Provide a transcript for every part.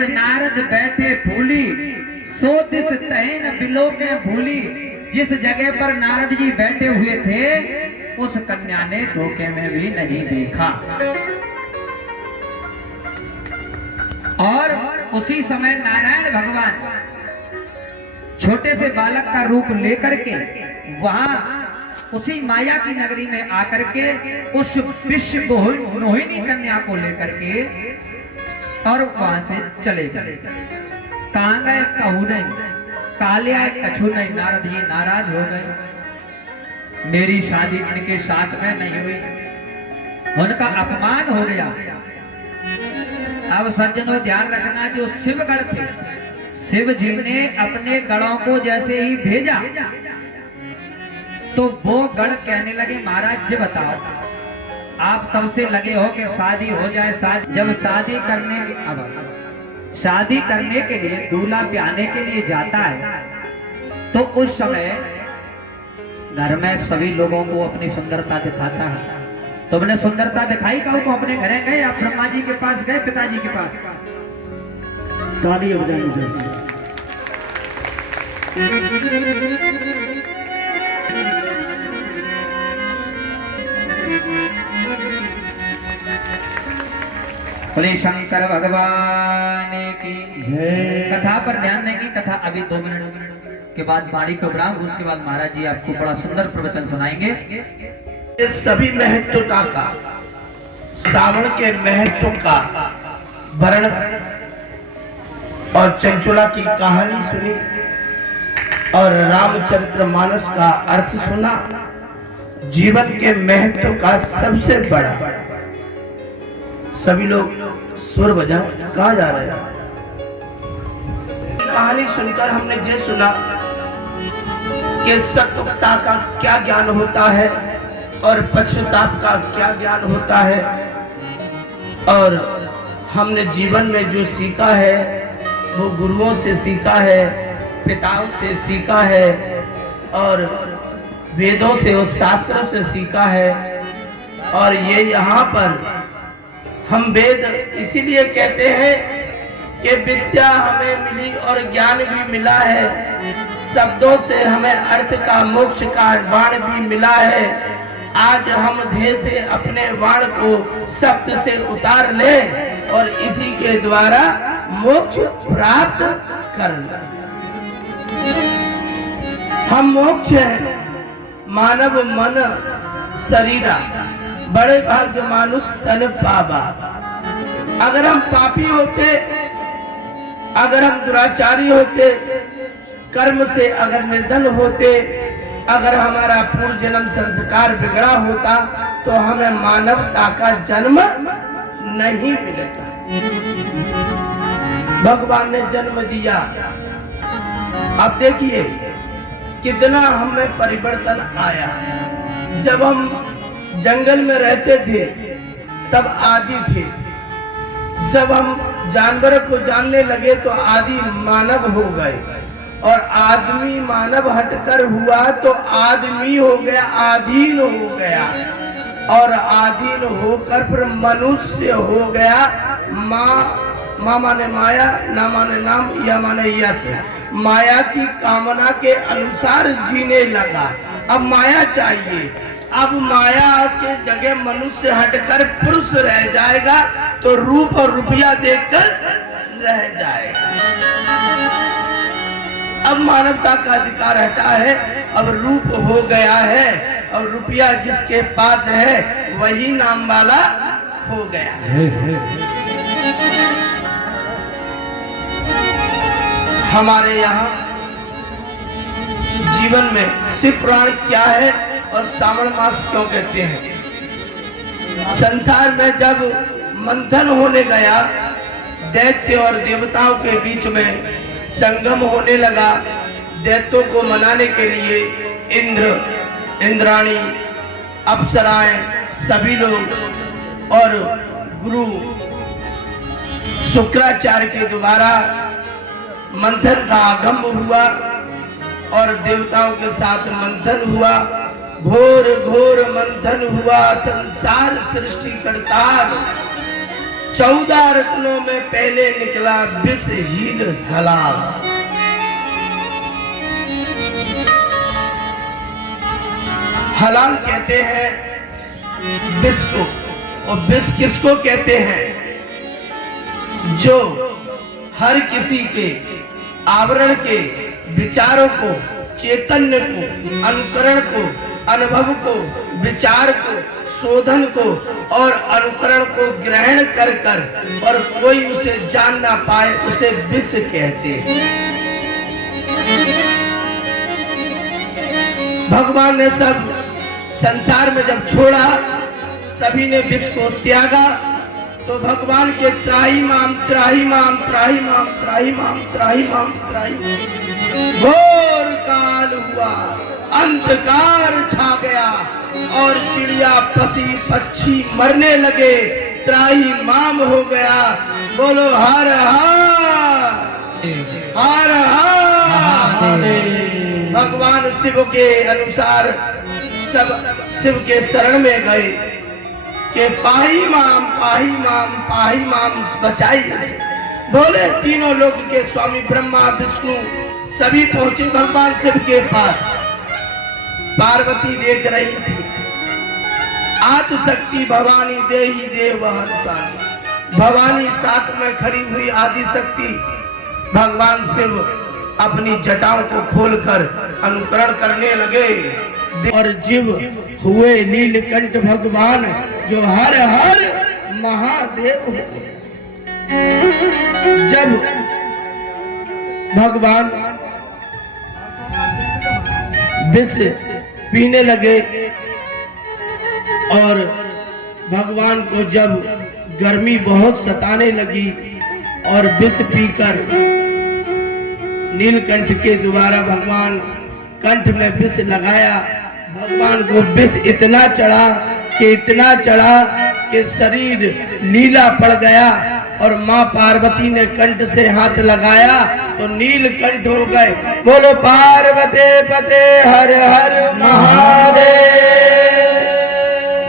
नारद बैठे फूली, so this तहन बिलोके भूली। जिस जगह पर नारद जी बैठे हुए थे उस कन्या ने धोखे में भी नहीं देखा। और उसी समय नारायण भगवान छोटे से बालक का रूप लेकर के वहां उसी माया की नगरी में आकर के उस विश्व मोहिनी कन्या को लेकर के और वहां से चले गए। कहां गए कहू नहीं, काले आए कछु नहीं। नारद जी नाराज हो गए, मेरी शादी इनके साथ में नहीं हुई, उनका अपमान हो गया। अब सज्जनों ध्यान रखना, जो शिवगढ़ थे, शिव जी ने अपने गढ़ों को जैसे ही भेजा तो वो गढ़ कहने लगे महाराज जी बताओ, आप तब से लगे हो कि शादी हो जाए। जब शादी करने के लिए दूल्हा ब्याहने के लिए जाता है तो उस समय घर में सभी लोगों को अपनी सुंदरता दिखाता है। तुमने सुंदरता दिखाई कहूँ तो अपने घरे गए, आप ब्रह्मा जी के पास गए, पिताजी के पास। ताली बजानी बोले शंकर भगवान की जय। कथा पर ध्यान देंगे। कथा अभी 2 मिनट के बाद वाणी को विराम, उसके बाद महाराज जी आपको बड़ा सुंदर प्रवचन सुनाएंगे। इस सभी महत्वता का, सावन के महत्व का वर्ण और चंचुला की कहानी सुनी और रामचरितमानस का अर्थ सुना। जीवन के महत्व का सबसे बड़ा, सभी लोग सुर बजा कहाँ जा रहे हैं? कहानी सुनकर हमने ये सुना कि सत्वता का क्या ज्ञान होता है और पश्चाताप का क्या ज्ञान होता है। और हमने जीवन में जो सीखा है वो गुरुओं से सीखा है, पिताओं से सीखा है और वेदों से और शास्त्रों से सीखा है। और ये यहाँ पर हम वेद इसीलिए कहते हैं कि विद्या हमें मिली और ज्ञान भी मिला है, शब्दों से हमें अर्थ का, मोक्ष का बाण भी मिला है। आज हम ध्येय से अपने बाण को शब्द से उतार लें और इसी के द्वारा मोक्ष प्राप्त कर लें। हम मोक्ष है मानव मन शरीरा, बड़े भाग्य मानुष तन पावा। अगर हम पापी होते, अगर हम दुराचारी होते, कर्म से अगर निर्धन होते, अगर हमारा पूर्व जन्म संस्कार बिगड़ा होता तो हमें मानवता का जन्म नहीं मिलता। भगवान ने जन्म दिया। अब देखिए कितना हमें परिवर्तन आया। जब हम जंगल में रहते थे तब आदि थे, जब हम जानवर को जानने लगे तो आदि मानव हो गए और आदमी मानव हटकर हुआ तो आदमी हो गया, आधीन हो गया और आधीन होकर फिर मनुष्य हो गया। माँ माने माया, ना माने नाम, या माने यश। माया की कामना के अनुसार जीने लगा। अब माया चाहिए, अब माया के जगह मनुष्य हटकर पुरुष रह जाएगा तो रूप और रुपया देखकर रह जाएगा। अब मानवता का अधिकार हटा है, अब रूप हो गया है, अब रुपया जिसके पास है वही नाम वाला हो गया है। हमारे यहाँ जीवन में शिव पुराण क्या है और श्रावण मास क्यों कहते हैं? संसार में जब मंथन होने गया, दैत्य और देवताओं के बीच में संगम होने लगा। दैत्यों को मनाने के लिए इंद्र, इंद्राणी, अप्सराएं, सभी लोग और गुरु शुक्राचार्य के द्वारा मंथन का आगम हुआ और देवताओं के साथ मंथन हुआ। घोर घोर मंथन हुआ। संसार सृष्टि करतार 14 रत्नों में पहले निकला विषहीन हलाल। हलाल कहते हैं विष को, और विष किसको कहते हैं? जो हर किसी के आवरण के विचारों को, चैतन्य को, अनुकरण को, अनुभव को, विचार को, शोधन को और अनुकरण को ग्रहण कर कर और कोई उसे जान ना पाए, उसे विष कहते हैं। भगवान ने सब संसार में जब छोड़ा, सभी ने विष को त्यागा, तो भगवान के त्राही माम त्राही माम त्राही माम त्राही माम त्राही माम त्राही माम, घोर काल हुआ, अंधकार छा गया और चिड़िया पसी पक्षी मरने लगे, त्राही माम हो गया। बोलो हर हर हर। भगवान शिव के अनुसार सब शिव के शरण में गए कि पाही माम पाही माम पाही माम, बचाइए। बोले तीनों लोक के स्वामी ब्रह्मा विष्णु सभी पहुंचे भगवान शिव के पास। पार्वती देख रही थी, आदि शक्ति भवानी देही देव हंसानी। भवानी साथ में खड़ी हुई आदि शक्ति, भगवान शिव अपनी जटाओं को खोलकर अनुकरण करने लगे और जीव हुए नीलकंठ भगवान, जो हर हर महादेव। जब भगवान विष पीने लगे और भगवान को जब गर्मी बहुत सताने लगी और विष पीकर नीलकंठ के द्वारा भगवान कंठ में विष लगाया, भगवान को विष इतना चढ़ा कि शरीर नीला पड़ गया और माँ पार्वती ने कंठ से हाथ लगाया तो नीलकंठ हो गए। बोलो पार्वती पते हर हर महादेव,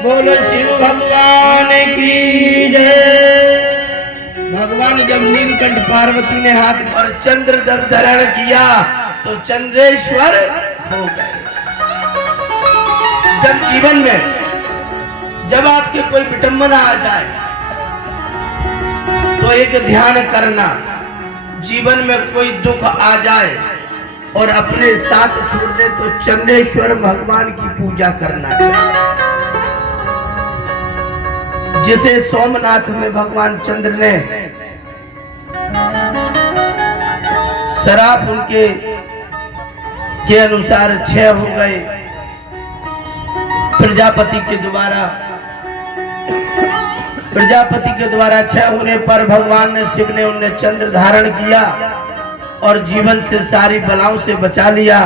बोलो शिव भगवान की जय। भगवान जब नीलकंठ पार्वती ने हाथ पर चंद्र जब धारण किया तो चंद्रेश्वर हो गए। जब जीवन में जब आपके कोई विडंबना आ जाए तो एक ध्यान करना, जीवन में कोई दुख आ जाए और अपने साथ छोड़ दे तो चंद्रेश्वर भगवान की पूजा करना। जिसे सोमनाथ में भगवान चंद्र ने शराब उनके के अनुसार 6 हो गए, प्रजापति के द्वारा 6 होने पर भगवान ने शिव ने उन्हें चंद्र धारण किया और जीवन से सारी बलाओं से बचा लिया।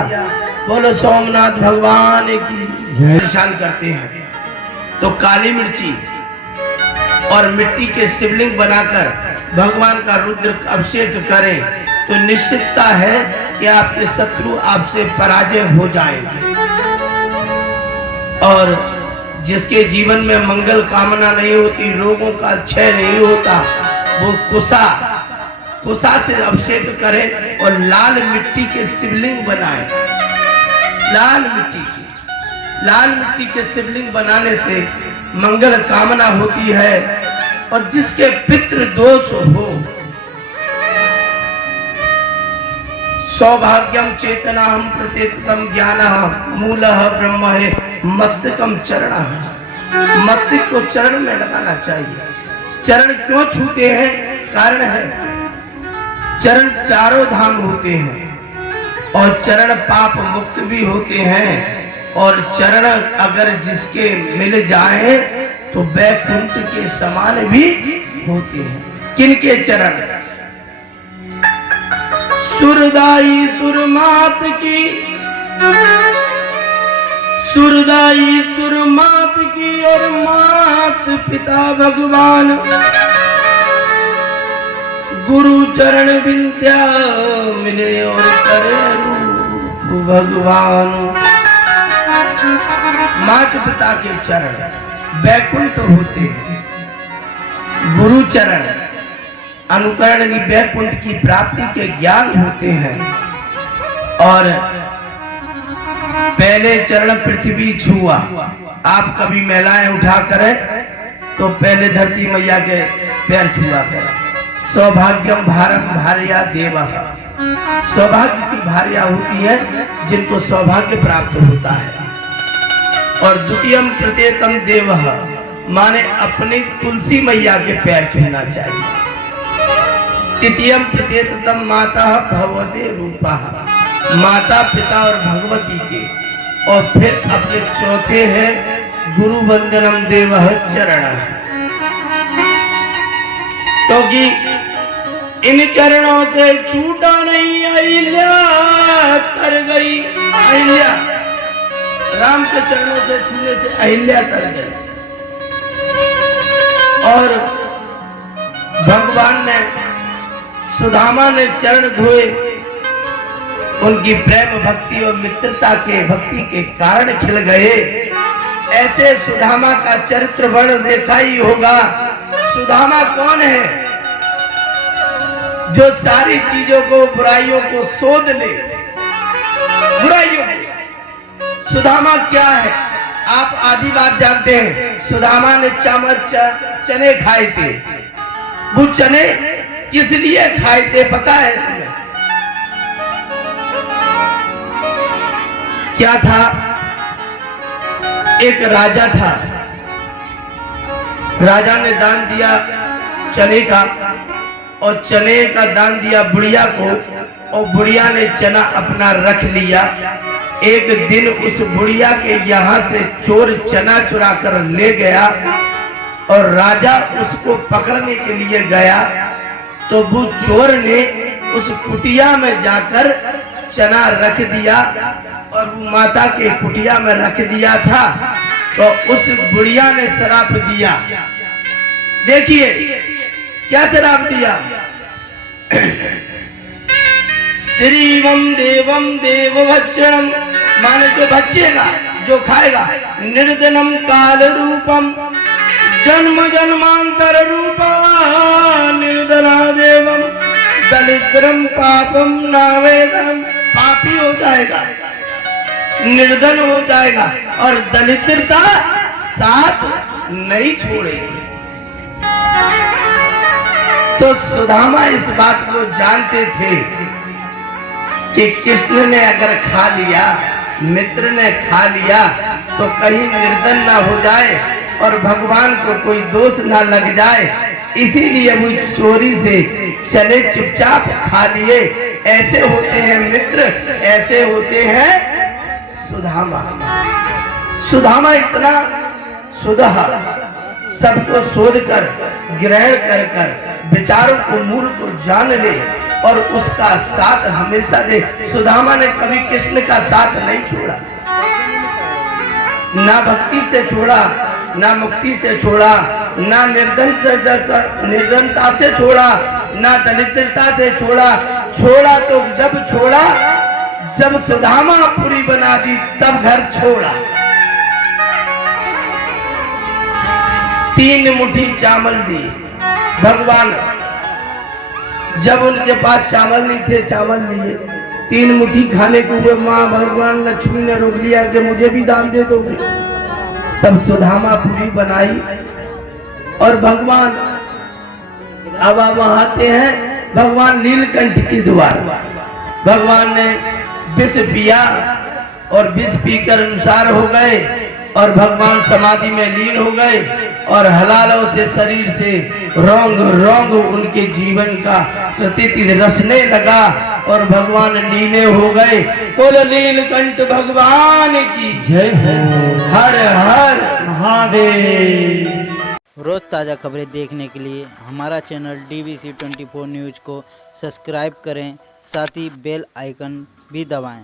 बोलो सोमनाथ भगवान की परेशान करते हैं तो काली मिर्ची और मिट्टी के शिवलिंग बनाकर भगवान का रुद्र अभिषेक करें तो निश्चितता है कि आपके शत्रु आपसे पराजय हो जाएंगे। और जिसके जीवन में मंगल कामना नहीं होती, रोगों का क्षय नहीं होता, वो कुशा से अभिषेक करे और लाल मिट्टी के शिवलिंग बनाए। लाल मिट्टी के शिवलिंग बनाने से मंगल कामना होती है। और जिसके पितृ दोष हो, सौभाग्यम चेतना हम प्रत्येकम ज्ञान मूलः ब्रह्म है मस्तकम चरण। मस्तिष्क को चरण में लगाना चाहिए। चरण क्यों छूते हैं? कारण है, चरण 4 धाम होते हैं और चरण पाप मुक्त भी होते हैं। और चरण अगर जिसके मिल जाए तो वैकुंठ के समान भी होते हैं। किनके चरण? सुरदाई सुरमात की, सुरदाई सुरमात की और मात पिता भगवान, गुरु चरण विद्या मिले और करे रूप भगवान। माता पिता के चरण वैकुंठ होते हैं। गुरु चरण अनुकरण की वैकुंठ की प्राप्ति के ज्ञान होते हैं। और पहले चरण पृथ्वी छुआ। आप कभी महिलाएं उठा करें तो पहले धरती मैया के पैर छुआ करें। सौभाग्यम भारम भार्या देवा, सौभाग्य की भार्या होती है जिनको सौभाग्य प्राप्त होता है। और द्वितीयम प्रत्येतम देव, माने अपनी तुलसी मैया के पैर छूना चाहिए। तृतीयम प्रत्येतम माता भगवते रूपा, माता पिता और भगवती के। और फिर अपने चौथे हैं गुरु वंदनम देव चरण, क्योंकि इन चरणों से छूटा नहीं अहिल्या तर गई। अहिल्या, राम के चरणों से छूने से अहिल्या तर गई। और भगवान ने, सुदामा ने चरण धोए, उनकी प्रेम भक्ति और मित्रता के भक्ति के कारण खिल गए। ऐसे सुदामा का चरित्र वर्ण देखा ही होगा। सुदामा कौन है? जो सारी चीजों को, बुराइयों को सोध ले, बुराइयों को। सुदामा क्या है? आप आधी बात जानते हैं। सुदामा ने चने खाए थे। वो चने किस लिए खाए थे पता है तुम्हें? क्या था? एक राजा था। राजा ने दान दिया चने का, और चने का दान दिया बुढ़िया को, और बुढ़िया ने चना अपना रख लिया। एक दिन उस बुढ़िया के यहाँ से चोर चना चुरा कर ले गया, और राजा उसको पकड़ने के लिए गया। तो वो चोर ने उस कुटिया में जाकर चना रख दिया, और वो माता के कुटिया में रख दिया था। तो उस बुढ़िया ने श्राप दिया। देखिए क्या श्राप दिया? श्रीवम देवम देव भक्षणम, माने जो भक्षेगा, जो खाएगा, निर्धनम काल रूपम जन्म जन्मांतर रूपा निर्धना देवम दलिद्रम पापम नावेदनम, पापी हो जाएगा, निर्धन हो जाएगा, और दलिद्रता साथ नहीं छोड़ेगी। तो सुदामा इस बात को जानते थे कि कृष्ण ने अगर खा लिया, मित्र ने खा लिया, तो कहीं निर्धन ना हो जाए और भगवान को कोई दोष ना लग जाए। इसीलिए वो चोरी से चने चुपचाप खा लिए। ऐसे होते हैं मित्र, ऐसे होते हैं सुदामा। सुदामा इतना सुधा, सबको शोध कर, ग्रहण कर कर, विचारों को, मूल को जान ले और उसका साथ हमेशा दे। सुदामा ने कभी कृष्ण का साथ नहीं छोड़ा, ना भक्ति से छोड़ा, ना मुक्ति से छोड़ा, ना निर्धनता से छोड़ा, ना दरिद्रता से छोड़ा। छोड़ा तो जब छोड़ा, जब सुदामा पूरी बना दी, तब घर छोड़ा। 3 मुट्ठी चावल दी भगवान। जब उनके पास चावल नहीं थे, चावल लिए 3 मुट्ठी खाने को हुए। माँ भगवान लक्ष्मी ने रोक लिया कि मुझे भी दान दे दोगे। तब सुदामा पूरी बनाई, और भगवान, अब आप आते हैं भगवान नीलकंठ की द्वार। भगवान ने विष पिया और विष पीकर अनुसार हो गए, और भगवान समाधि में लीन हो गए, और हलालों से शरीर से रोंग रोंग उनके जीवन का प्रतीति रसने लगा, और भगवान नीले हो गए। बोल नीलकंठ भगवान की जय हो। हर हर महादेव। रोज ताज़ा खबरें देखने के लिए हमारा चैनल DBC 24 न्यूज़ को सब्सक्राइब करें, साथ ही बेल आइकन भी दबाएं।